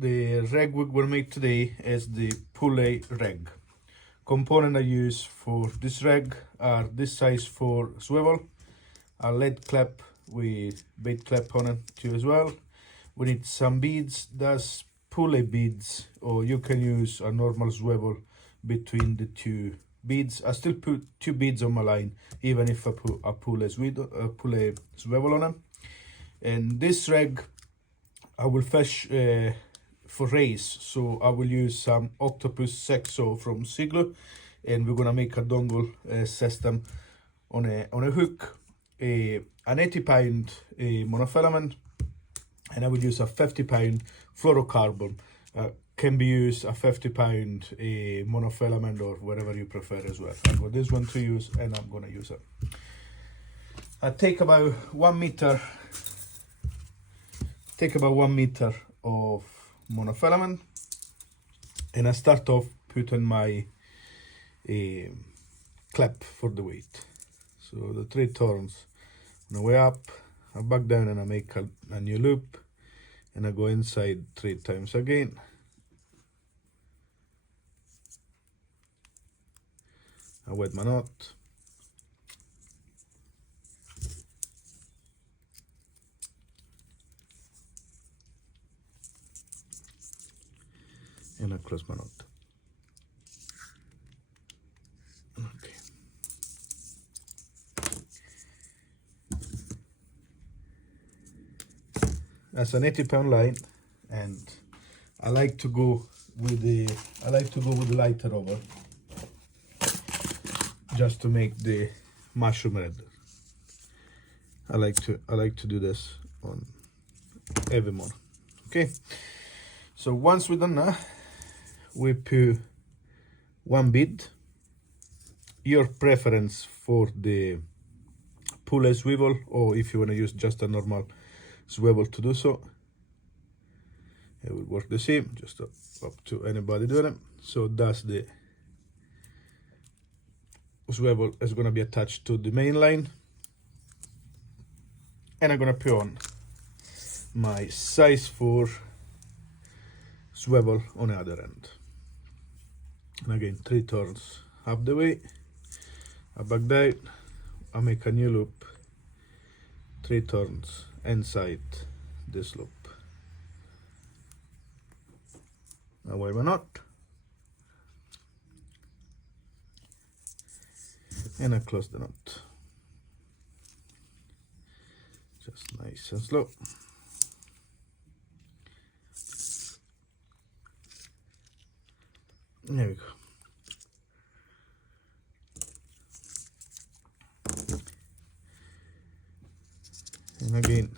the rag we're going to make today is the pulley rag. Component I use for this rag are this size for swivel, a lead clip with bait clip on it too as well. We need some beads, that's pulley beads, or you can use a normal swivel between the two beads. I still put 2 beads on my line even if I put a pulley swivel on it. And this rag I will fish for race, so I will use some octopus sexo from Siglo, and we're gonna make a dangle system on a hook, an 80-pound monofilament, and I will use a 50-pound fluorocarbon. Can be used a 50-pound monofilament or whatever you prefer as well. I've got this one to use and I'm gonna use it. I take about 1 meter. Take about 1 meter of monofilament, and I start off putting my clip for the weight. So the 3 turns on the way up, I back down and I make a new loop, and I go inside 3 times again. I wet my knot. And I close my knot. Okay. That's an 80-pound line, and I like to go with the lighter rubber just to make the mushroom red. I like to do this on every morning. Okay. So once we're done that, we put 1 bead, your preference for the pulley swivel, or if you want to use just a normal swivel to do so, it will work the same, just up to anybody doing it. So that's the swivel is going to be attached to the main line, and I'm going to put on my size 4 swivel on the other end. And again, 3 turns half the way, I back down, I make a new loop, 3 turns inside this loop. I wear my knot, and I close the knot. Just nice and slow. There we go. And again,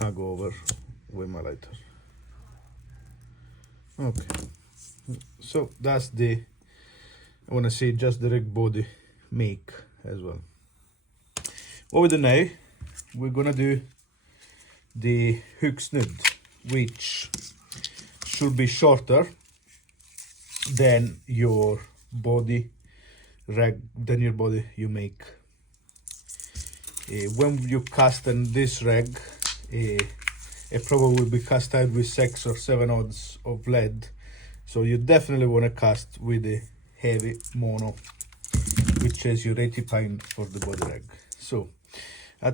I go over with my lighter. Okay, so that's the, I want to say just the rig body make as well. What we do now, we're gonna do the hook snood, which should be shorter than your body rag, than your body you make. When you cast in this rag, it probably will be cast out with 6 or 7 odds of lead, so you definitely want to cast with a heavy mono, which is your 80-pound for the body rag. So I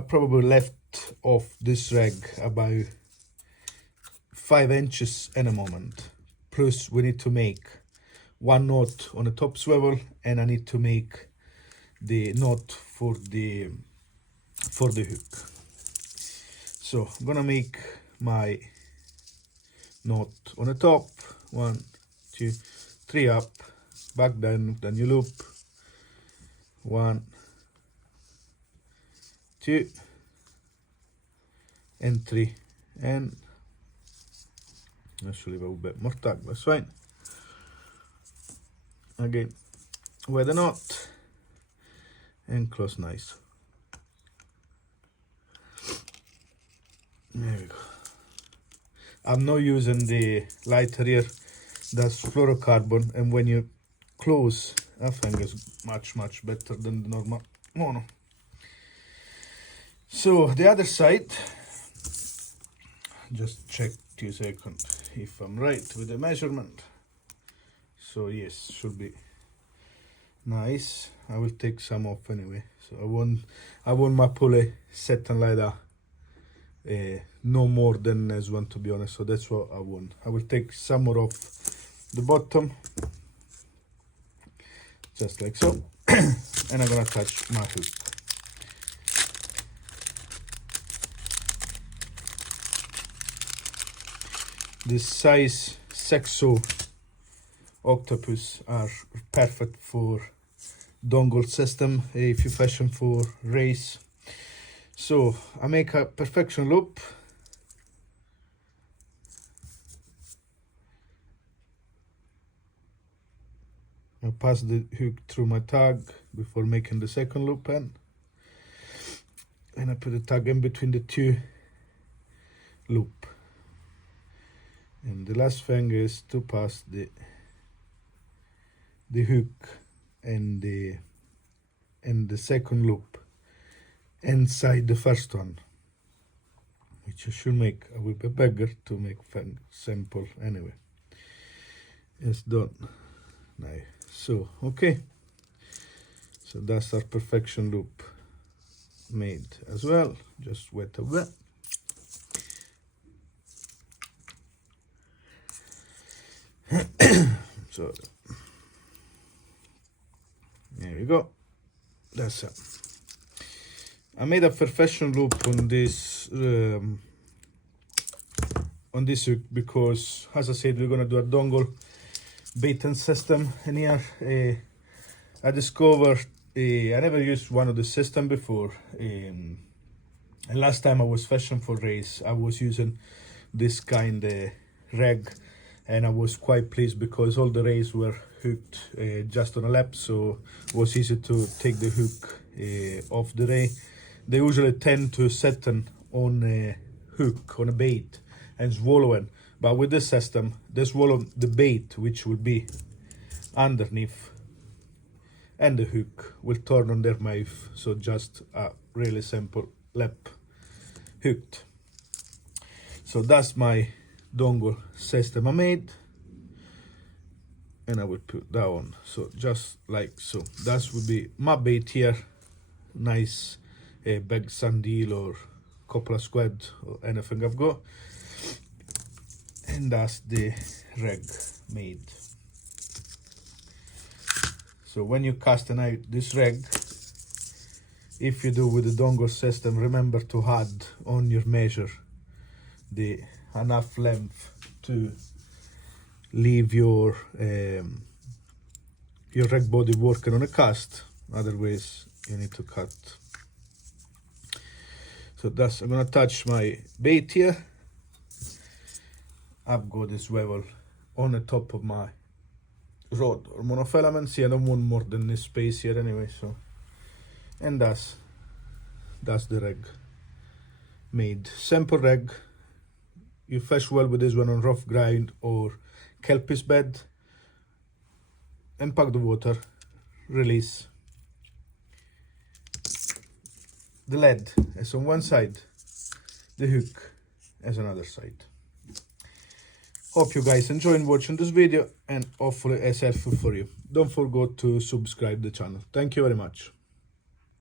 probably left off this rag about 5 inches in a moment. Plus we need to make 1 knot on the top swivel, and I need to make the knot for the hook. So I'm gonna make my knot on the top, 1, 2, 3 up, back down, then you loop, 1, 2, and 3, and I should leave a bit more tack, that's fine. Again, wear the knot and close nice. There we go. I'm not using the lighter here, that's fluorocarbon, and when you close, I think it's much better than the normal mono. So the other side, just check 2 seconds if I'm right with the measurement. So yes, should be nice. I will take some off anyway. So I want my pulley setting like that. No more than this one, to be honest. So that's what I want. I will take some more off the bottom, just like so. And I'm gonna attach my hook. This size Sexo octopus are perfect for dongle system if you fashion for race. So I make a perfection loop. I pass the hook through my tag before making the second loop in. And I put the tag in between the 2 loop. And the last thing is to pass the hook and the second loop inside the first one, which I should make a little bit bigger to make things simple anyway. It's done now. So okay, so that's our perfection loop made as well. Just wet a bit. So there we go. That's it. I made a perfection loop on this hook because, as I said, we're gonna do a dongle baiting system in here. I discovered I never used one of the system before, and last time I was fishing for race, I was using this kind of rig, and I was quite pleased because all the rays were hooked just on a lip, so it was easy to take the hook off the ray. They usually tend to sit on a hook, on a bait, and swallowing. But with this system, they swallow the bait, which will be underneath, and the hook will turn on their mouth. So just a really simple lip hooked. So that's my dongle system I made, and I will put that on. So just like so, that would be my bait here. Nice big sandeel or couple of squid or anything I've got, and that's the rig made. So when you're casting out this rig, if you do with the dongle system, remember to add on your measure the enough length to leave your rig body working on a cast. Otherwise you need to cut. So that's, I'm gonna attach my bait here. I've got this swivel on the top of my rod or monofilament. See, I don't want more than this space here anyway. So, and that's the rig made. Simple rig. You fish well with this one on rough ground or kelps bed. Impact the water, release. The lead is on one side, the hook is on another side. Hope you guys enjoyed watching this video, and hopefully it's helpful for you. Don't forget to subscribe the channel. Thank you very much.